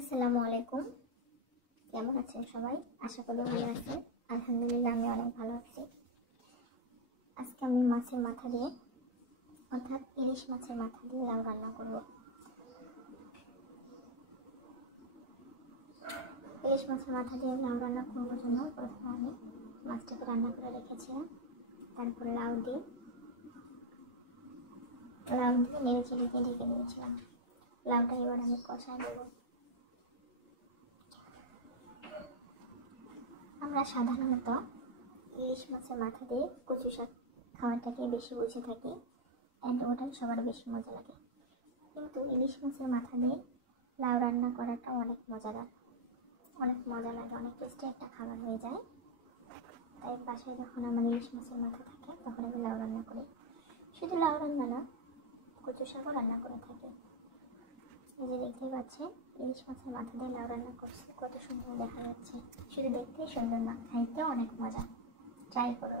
আসসালামু আলাইকুম। কেমন আছেন সবাই? আশা করি ভালো আছেন। আলহামদুলিল্লাহ আমি অনেক ভালো আছি। আজকে আমি মাছের মাথা দিয়ে অর্থাৎ ইলিশ মাছের মাথা দিয়ে লাউ রান্না করব। ইলিশ মাছের মাথা দিয়ে লাউ রান্না করবার জন্য প্রথমে আমি মাছটাকে রান্না করে রেখেছিলাম। তারপর লাউ দিয়ে নেড়ে চেড়ে দিয়ে ঢেকে দিয়েছিলাম। লাউটা এবার আমি কষায় দেবো। আমরা সাধারণত ইলিশ মাছের মাথা দিয়ে কচু শাক খাওয়াটাকে বেশি বুঝে থাকি, অ্যান্ড ওটাই সবার বেশি মজা লাগে। কিন্তু ইলিশ মাছের মাথা দিয়ে লাউ রান্না করাটা অনেক মজাদার, অনেক মজা লাগে, অনেক টেস্টি একটা খাবার হয়ে যায়। তাই বাসায় যখন আমার ইলিশ মাছের মাথা থাকে তখন আমি লাউ রান্না করি। শুধু লাউ রান্না না, কচু শাকও রান্না করে থাকি। এই যে দেখতেই পাচ্ছেন ইলিশ মাছের মাথা দিয়ে লাউ রান্না করছি, কত সুন্দর দেখা যাচ্ছে। শুধু দেখতেই সুন্দর না, খাইতেও অনেক মজা। ট্রাই করো।